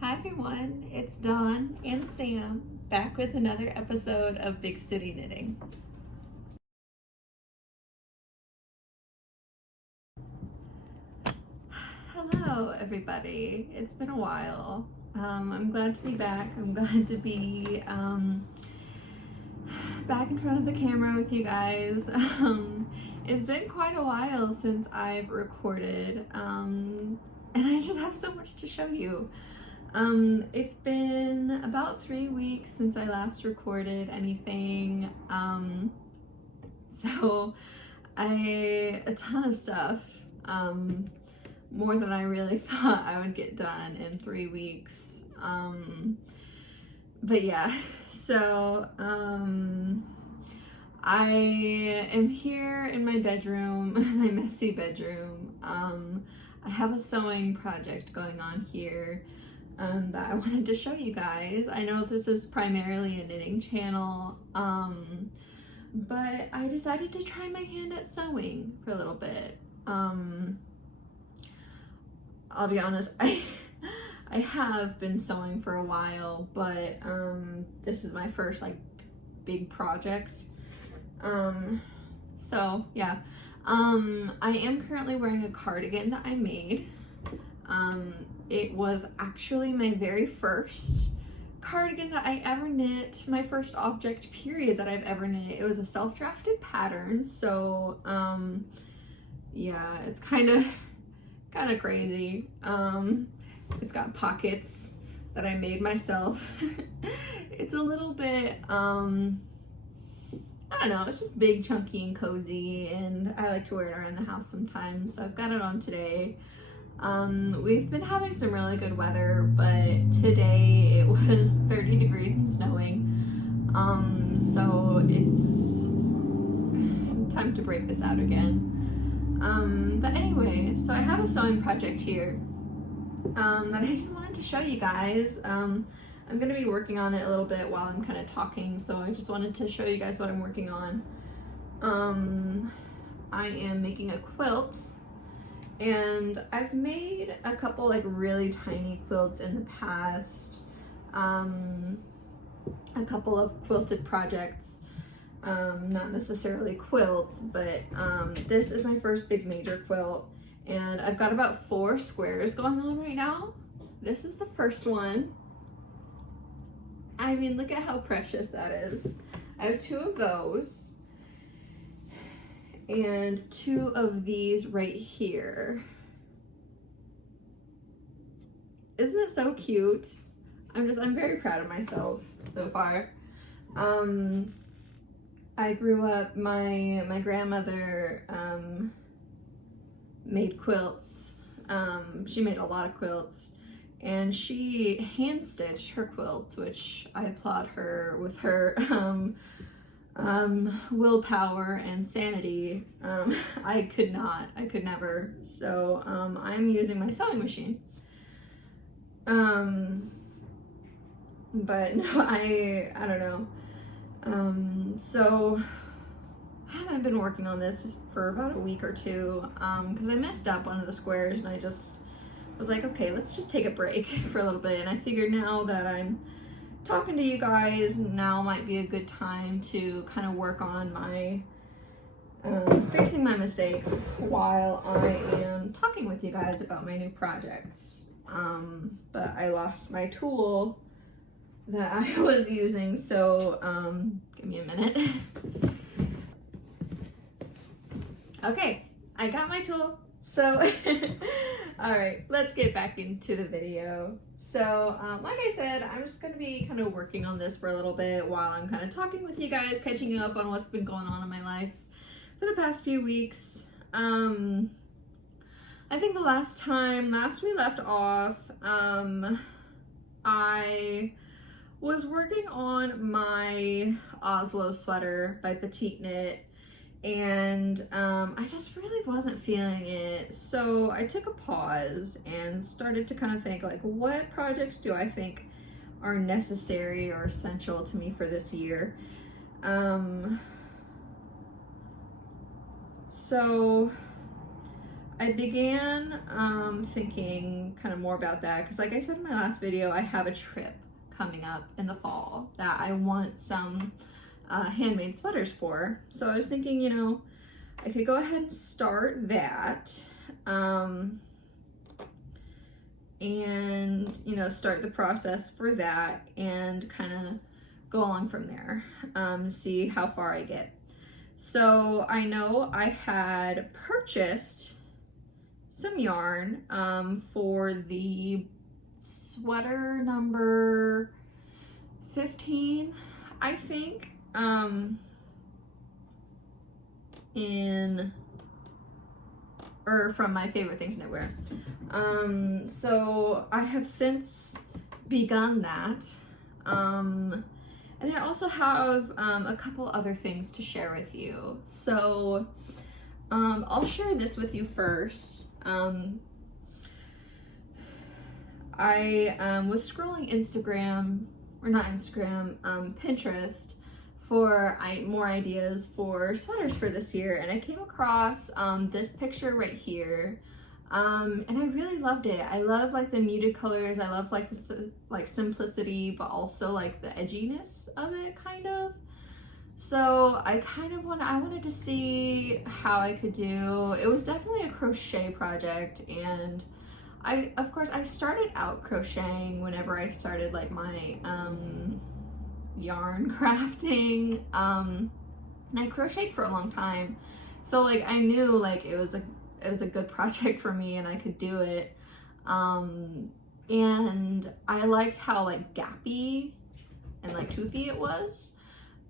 Hi everyone, it's Dawn and Sam back with another episode of Big City Knitting. Hello everybody, it's been a while. I'm glad to be back. I'm glad to be back in front of the camera with you guys. It's been quite a while since I've recorded and I just have so much to show you. It's been about 3 weeks since I last recorded anything, so a ton of stuff, more than I really thought I would get done in 3 weeks, but yeah, so, I am here in my bedroom, my messy bedroom. I have a sewing project going on here that I wanted to show you guys. I know this is primarily a knitting channel, but I decided to try my hand at sewing for a little bit. I'll be honest, I have been sewing for a while, but this is my first like big project. So yeah, I am currently wearing a cardigan that I made. It was actually my very first cardigan that I ever knit, my first object period that I've ever knit. It was a self-drafted pattern, so yeah, it's kind of crazy. It's got pockets that I made myself. It's a little bit I don't know, it's just big, chunky, and cozy, and I like to wear it around the house sometimes, so I've got it on today. We've been having some really good weather, but today it was 30 degrees and snowing, so it's time to break this out again. But anyway, so I have a sewing project here that I just wanted to show you guys. I'm going to be working on it a little bit while I'm kind of talking, so I just wanted to show you guys what I'm working on. I am making a quilt, and I've made a couple like really tiny quilts in the past, a couple of quilted projects, not necessarily quilts, but this is my first big major quilt, and I've got about 4 squares going on right now. This is the first one. I mean, look at how precious that is. I have 2 of those and 2 of these right here. Isn't it so cute? I'm very proud of myself so far. I grew up, my grandmother made quilts. She made a lot of quilts, and she hand stitched her quilts, which I applaud her with her willpower and sanity. I could never. So I'm using my sewing machine. But no, I don't know. So I haven't been working on this for about a week or 2, because I messed up one of the squares, and I just was like, okay, let's just take a break for a little bit. And I figured now that I'm talking to you guys, now might be a good time to kind of work on my fixing my mistakes while I am talking with you guys about my new projects. But I lost my tool that I was using, so give me a minute. Okay, I got my tool. So, all right, let's get back into the video. So, like I said, I'm just gonna be kind of working on this for a little bit while I'm kind of talking with you guys, catching you up on what's been going on in my life for the past few weeks. I think the last we left off, I was working on my Oslo sweater by Petite Knit, and I just really wasn't feeling it, so I took a pause and started to kind of think, like, what projects do I think are necessary or essential to me for this year? So I began thinking kind of more about that because, like I said in my last video, I have a trip coming up in the fall that I want some handmade sweaters for. So I was thinking, you know, I could go ahead and start that and, you know, start the process for that and kind of go along from there, see how far I get. So I know I had purchased some yarn for the sweater number 15, I think, from My Favorite Things Knitwear. So I have since begun that. And I also have a couple other things to share with you. So I'll share this with you first. I was scrolling Pinterest for more ideas for sweaters for this year, and I came across this picture right here. And I really loved it. I love like the muted colors. I love like the simplicity, but also like the edginess of it, kind of. So I wanted to see how I could do. It was definitely a crochet project, and of course I started out crocheting whenever I started like my yarn crafting, and I crocheted for a long time. So like I knew like it was a good project for me and I could do it. And I liked how like gappy and like toothy it was.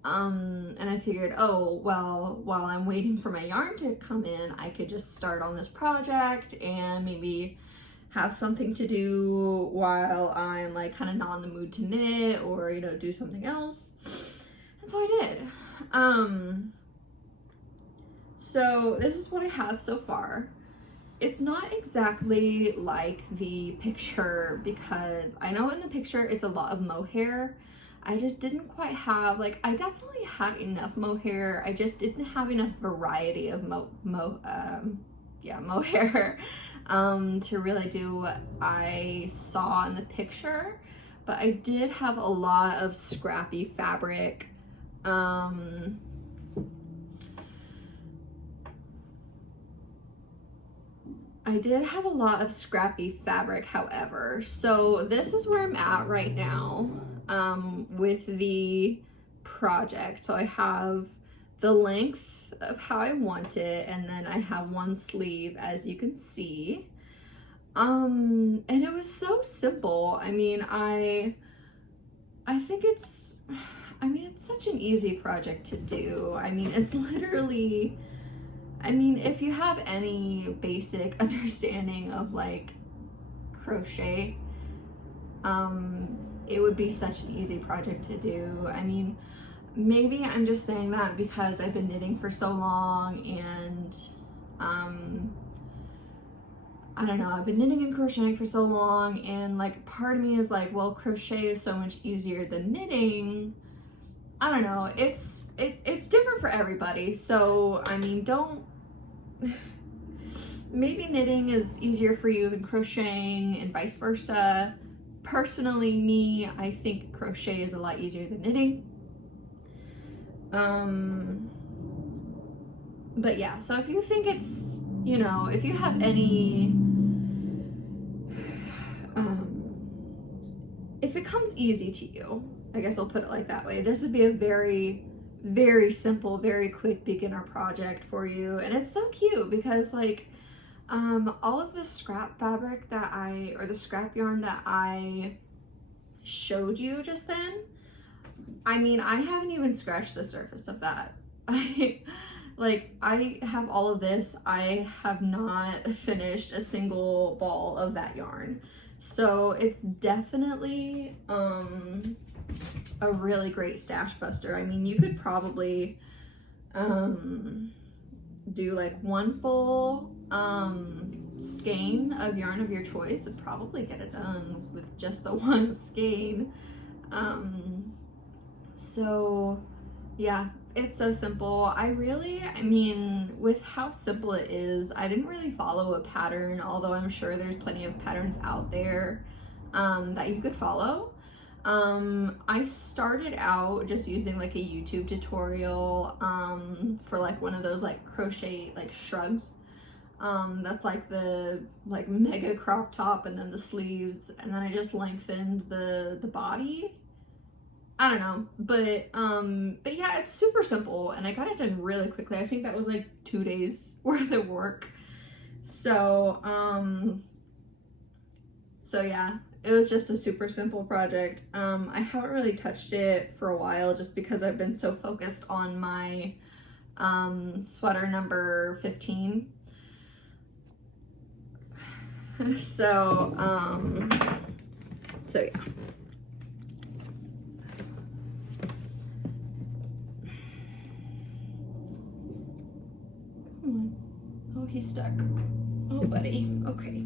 And I figured, oh, well, while I'm waiting for my yarn to come in, I could just start on this project and maybe have something to do while I'm like kind of not in the mood to knit or, you know, do something else. And so I did. So this is what I have so far. It's not exactly like the picture because I know in the picture it's a lot of mohair. I just didn't quite have, like, I definitely had enough mohair. I just didn't have enough variety of mohair to really do what I saw in the picture. But I did have a lot of scrappy fabric. I did have a lot of scrappy fabric, however. So this is where I'm at right now with the project. So I have the length of how I want it, and then I have one sleeve, as you can see. And it was so simple. I mean, I think it's such an easy project to do. I mean, it's literally, I mean, if you have any basic understanding of like crochet, it would be such an easy project to do. I mean, maybe I'm just saying that because I've been knitting for so long, and I don't know, I've been knitting and crocheting for so long, and like part of me is like, well, crochet is so much easier than knitting. I don't know, it's different for everybody. So I mean, maybe knitting is easier for you than crocheting and vice versa. Personally, me, I think crochet is a lot easier than knitting. But yeah, so if you think it's, you know, if you have any, if it comes easy to you, I guess I'll put it like that way, this would be a very, very simple, very quick beginner project for you. And it's so cute because like, all of the scrap fabric the scrap yarn that I showed you just then, I mean, I haven't even scratched the surface of that. I have all of this. I have not finished a single ball of that yarn. So it's definitely a really great stash buster. I mean, you could probably do like one full skein of yarn of your choice and probably get it done with just the one skein. So Yeah, it's so simple. I mean, with how simple it is, I didn't really follow a pattern, although I'm sure there's plenty of patterns out there that you could follow. I started out just using like a YouTube tutorial for like one of those like crochet like shrugs. That's like the like mega crop top and then the sleeves, and then I just lengthened the body. I don't know, but yeah, it's super simple and I got it done really quickly. I think that was like 2 days worth of work. So, so yeah, it was just a super simple project. I haven't really touched it for a while just because I've been so focused on my sweater number 15. So yeah. Oh, he's stuck. Oh, buddy. Okay.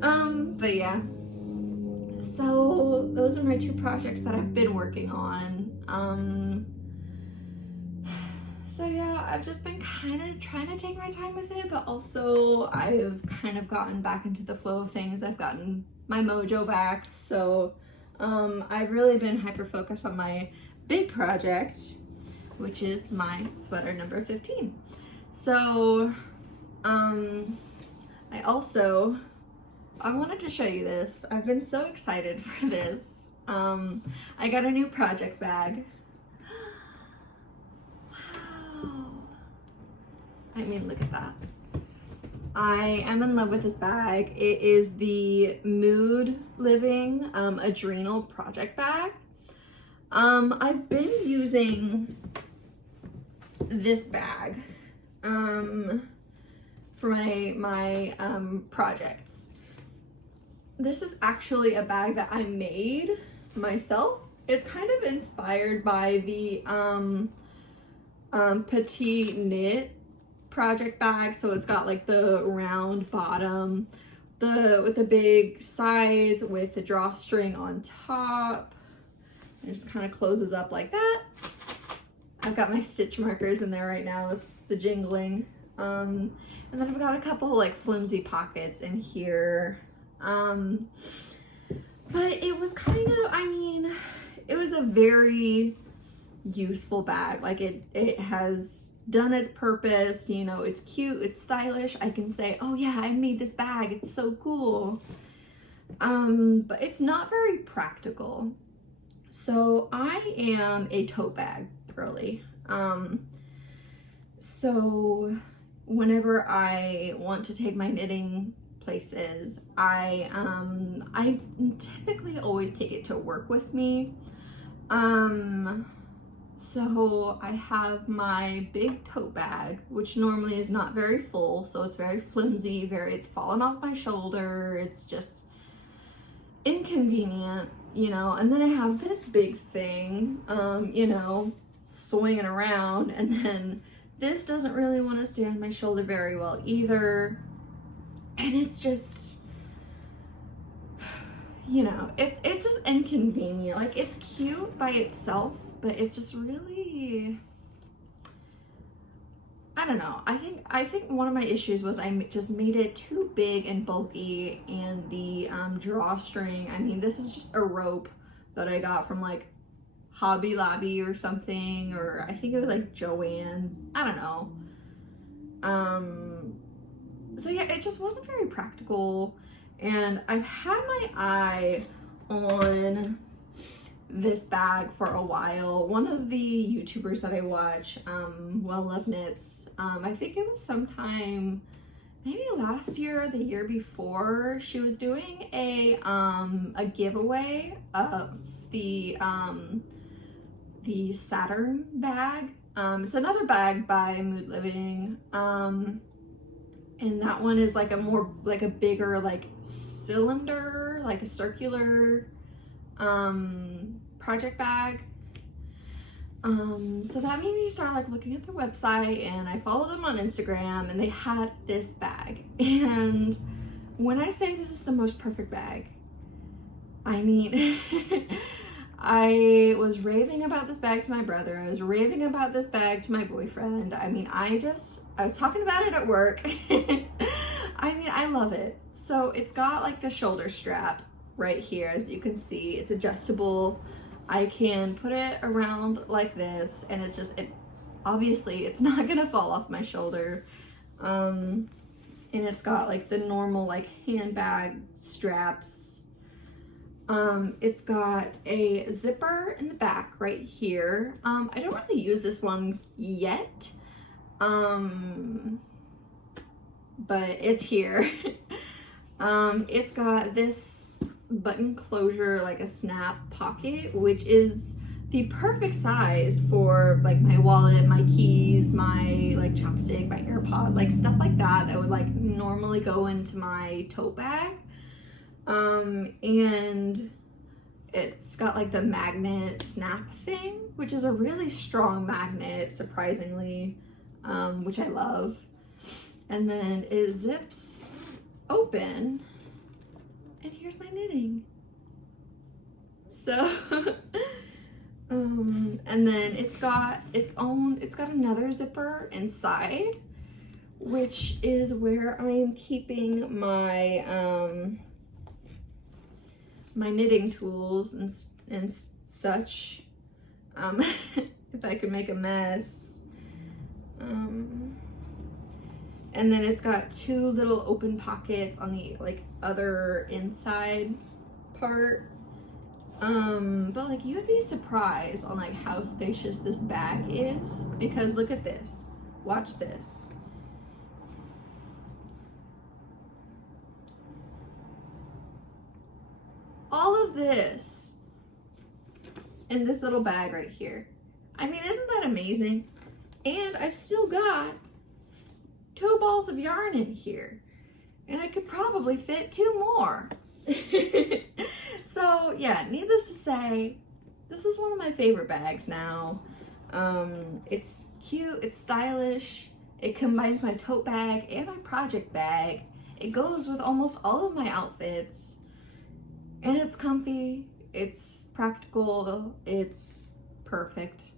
But yeah. So those are my 2 projects that I've been working on. So yeah, I've just been kind of trying to take my time with it, but also I've kind of gotten back into the flow of things. I've gotten my mojo back. So I've really been hyper focused on my big project, which is my sweater number 15. So I wanted to show you this. I've been so excited for this. I got a new project bag. Wow. I mean, look at that. I am in love with this bag. It is the Mood Living Adrenal project bag. I've been using this bag for my projects. This is actually a bag that I made myself. It's kind of inspired by the Petite Knit project bag. So it's got like the round bottom, with the big sides with the drawstring on top. It just kind of closes up like that. I've got my stitch markers in there right now. It's the jingling. And then I've got a couple like flimsy pockets in here. But it was kind of, I mean, it was a very useful bag. Like it has done its purpose, you know, it's cute, it's stylish. I can say, oh yeah, I made this bag, it's so cool. But it's not very practical. So I am a tote bag girly. So whenever I want to take my knitting places, I typically always take it to work with me. So I have my big tote bag, which normally is not very full, so it's very flimsy, it's fallen off my shoulder, it's just inconvenient, you know. And then I have this big thing, you know, swinging around, and then this doesn't really want to stay on my shoulder very well either. And it's just, you know, it's just inconvenient. Like, it's cute by itself, but it's just really, I don't know. I think one of my issues was I just made it too big and bulky, and the drawstring, I mean, this is just a rope that I got from like Hobby Lobby or something, or I think it was like Joann's, I don't know. So yeah, it just wasn't very practical, and I've had my eye on this bag for a while. One of the YouTubers that I watch, Well Love Knits, I think it was sometime maybe last year or the year before, she was doing a giveaway of the Saturn bag. It's another bag by Mood Living, and that one is like a bigger like cylinder, like a circular project bag. So that made me start like looking at their website, and I followed them on Instagram, and they had this bag. And when I say this is the most perfect bag, I mean I was raving about this bag to my brother. I was raving about this bag to my boyfriend. I mean, I was talking about it at work. I mean, I love it. So it's got like the shoulder strap right here, as you can see. It's adjustable. I can put it around like this, and it's just, obviously it's not gonna fall off my shoulder. And it's got like the normal like handbag straps. It's got a zipper in the back right here. I don't really use this one yet, but it's here. It's got this button closure, like a snap pocket, which is the perfect size for like my wallet, my keys, my like chopstick, my AirPod, like stuff like that that would like normally go into my tote bag. And it's got like the magnet snap thing, which is a really strong magnet, surprisingly, which I love. And then it zips open, and here's my knitting. So, and then it's got another zipper inside, which is where I'm keeping my, my knitting tools and such, if I could make a mess. And then it's got two little open pockets on the like other inside part. But like you would be surprised on like how spacious this bag is, because look at this, watch this. All of this in this little bag right here. I mean, isn't that amazing? And I've still got 2 balls of yarn in here, and I could probably fit 2 more. So yeah, needless to say, this is one of my favorite bags now. It's cute, it's stylish, it combines my tote bag and my project bag. It goes with almost all of my outfits. And it's comfy, it's practical, it's perfect.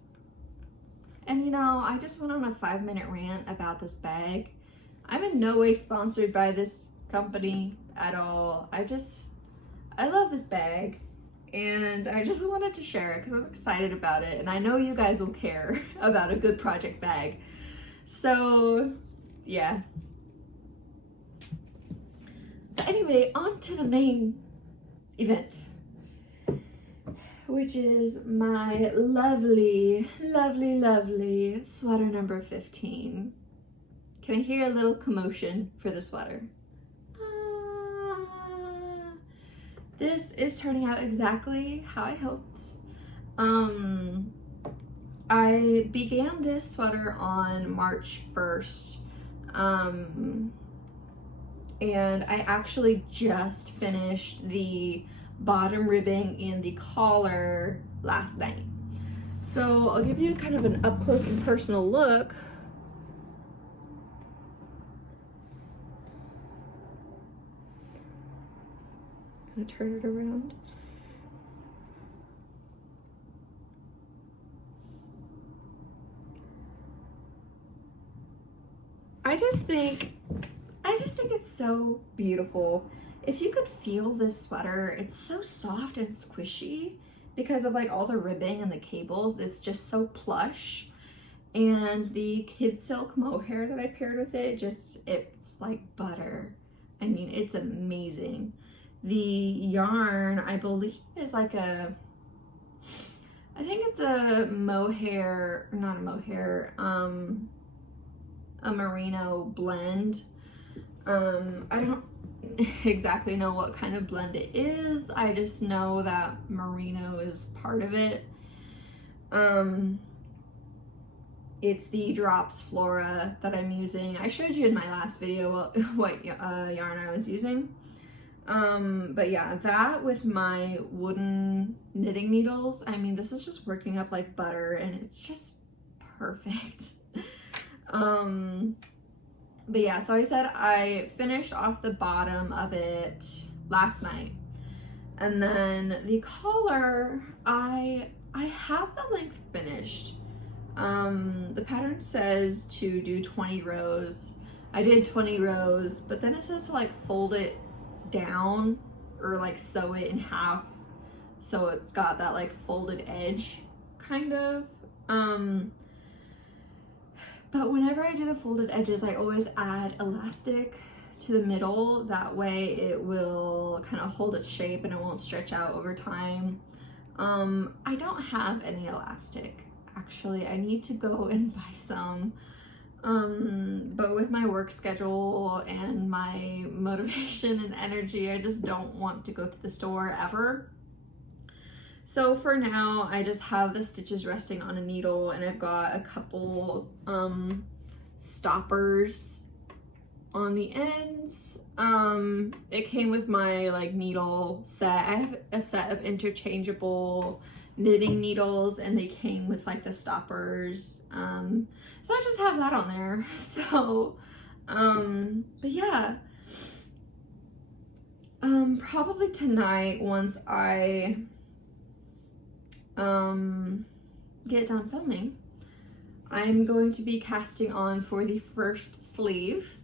And you know, I just went on a 5-minute rant about this bag. I'm in no way sponsored by this company at all. I love this bag, and I just wanted to share it because I'm excited about it, and I know you guys will care about a good project bag. So, yeah. But anyway, on to the main event, which is my lovely, lovely, lovely sweater number 15. Can I hear a little commotion for the sweater? This is turning out exactly how I hoped. I began this sweater on March 1st, and I actually just finished the bottom ribbing and the collar last night. So I'll give you kind of an up close and personal look. I'm gonna turn it around. I just think it's so beautiful. If you could feel this sweater, it's so soft and squishy because of like all the ribbing and the cables. It's just so plush. And the kid silk mohair that I paired with it, it's like butter. I mean, it's amazing. The yarn, I believe, is like I think it's a mohair, not a mohair, a merino blend. I don't exactly know what kind of blend it is. I just know that merino is part of it. It's the Drops Flora that I'm using. I showed you in my last video what yarn I was using. But yeah, that with my wooden knitting needles, I mean, this is just working up like butter, and it's just perfect. But yeah, so I said I finished off the bottom of it last night. And then the collar, I have the length finished. The pattern says to do 20 rows. I did 20 rows, but then it says to like fold it down or like sew it in half so it's got that like folded edge kind of. But whenever I do the folded edges, I always add elastic to the middle. That way it will kind of hold its shape and it won't stretch out over time. I don't have any elastic, actually. I need to go and buy some. But with my work schedule and my motivation and energy, I just don't want to go to the store ever. So for now, I just have the stitches resting on a needle, and I've got a couple stoppers on the ends. It came with my like needle set. I have a set of interchangeable knitting needles, and they came with like the stoppers. So I just have that on there. So, but yeah. Probably tonight, once I get done filming, I'm going to be casting on for the first sleeve,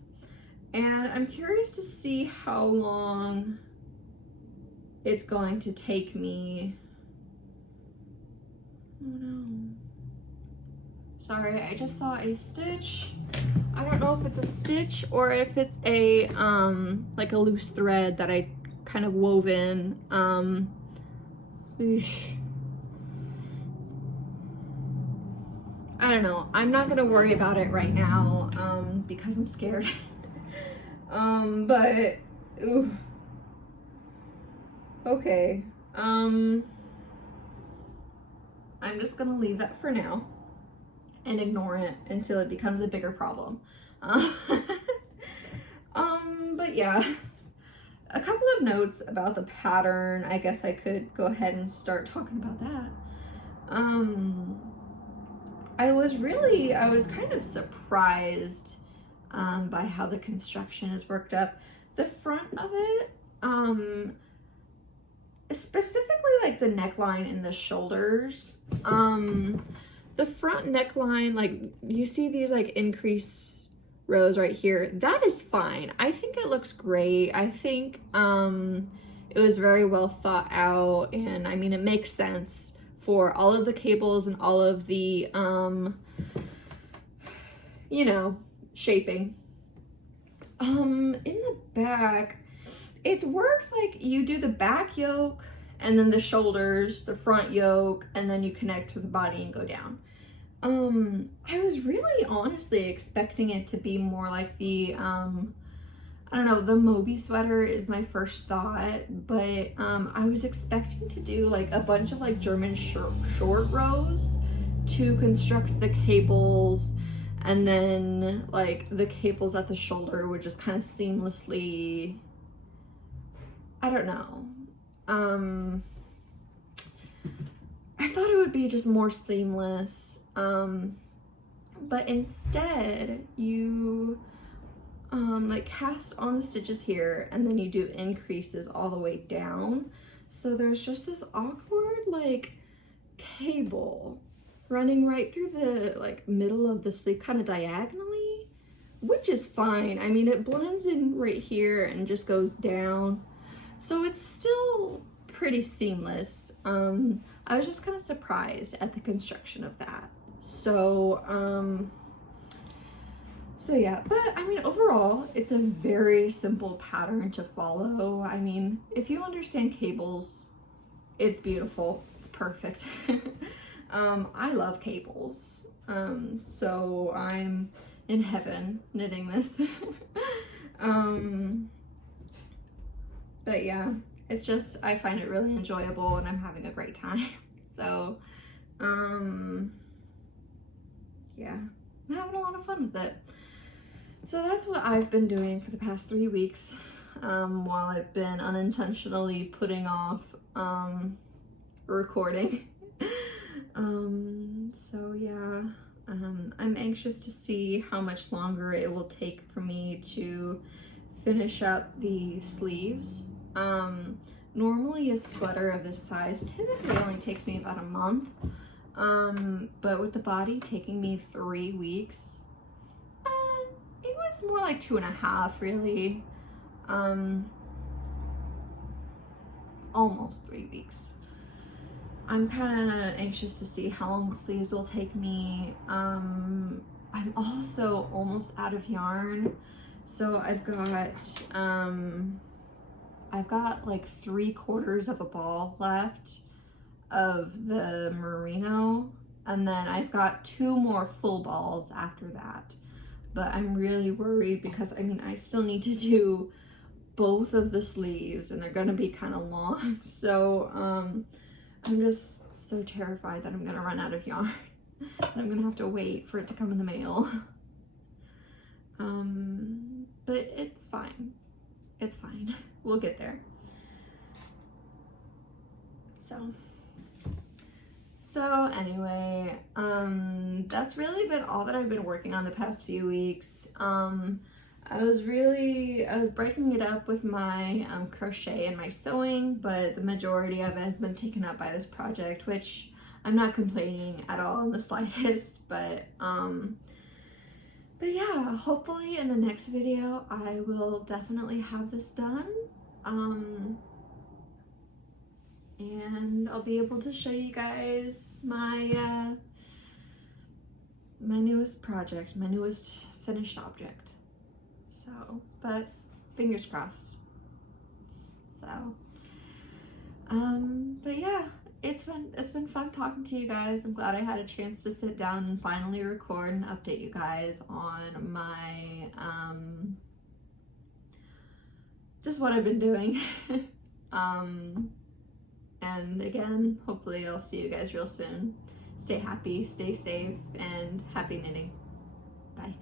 and I'm curious to see how long it's going to take me. Oh no. Sorry, I just saw a stitch. I don't know if it's a stitch or if it's a like a loose thread that I kind of wove in. Oosh. I don't know. I'm not gonna worry about it right now because I'm scared. But ooh. Okay. I'm just gonna leave that for now and ignore it until it becomes a bigger problem. But yeah, a couple of notes about the pattern. I guess I could go ahead and start talking about that. I was kind of surprised by how the construction is worked up. The front of it, specifically like the neckline and the shoulders, the front neckline, like you see these like increase rows right here, that is fine. I think it looks great. I think it was very well thought out, and I mean it makes sense for all of the cables and all of the you know, shaping. In the back, it's worked like you do the back yoke and then the shoulders, the front yoke, and then you connect to the body and go down. I was really honestly expecting it to be more like the I don't know, the Moby sweater is my first thought, but I was expecting to do like a bunch of like German short rows to construct the cables, and then like the cables at the shoulder would just kind of seamlessly, I don't know. I thought it would be just more seamless, but instead you like cast on the stitches here, and then you do increases all the way down. So there's just this awkward like cable running right through the like middle of the sleeve, kind of diagonally, which is fine. I mean, it blends in right here and just goes down, so it's still pretty seamless. I was just kind of surprised at the construction of that. So yeah, but I mean, overall, it's a very simple pattern to follow. I mean, if you understand cables, it's beautiful. It's perfect. I love cables. So I'm in heaven knitting this. But yeah, it's just, I find it really enjoyable and I'm having a great time. So, yeah, I'm having a lot of fun with it. So that's what I've been doing for the past 3 weeks, while I've been unintentionally putting off recording. So yeah, I'm anxious to see how much longer it will take for me to finish up the sleeves. Normally a sweater of this size typically only takes me about a month, but with the body taking me 3 weeks, it was more like 2.5 really, almost 3 weeks. I'm kind of anxious to see how long the sleeves will take me. I'm also almost out of yarn, so I've got like 3/4 of a ball left of the merino, and then I've got 2 more full balls after that. But I'm really worried because I mean I still need to do both of the sleeves and they're gonna be kind of long, so I'm just so terrified that I'm gonna run out of yarn. I'm gonna have to wait for it to come in the mail. But it's fine. It's fine. We'll get there. So anyway, that's really been all that I've been working on the past few weeks. I was breaking it up with my crochet and my sewing, but the majority of it has been taken up by this project, which I'm not complaining at all in the slightest, but yeah, hopefully in the next video I will definitely have this done, and I'll be able to show you guys my my newest project, my newest finished object. So, but fingers crossed. So, but yeah, it's been fun talking to you guys. I'm glad I had a chance to sit down and finally record and update you guys on my just what I've been doing. And again, hopefully I'll see you guys real soon. Stay happy, stay safe, and happy knitting. Bye.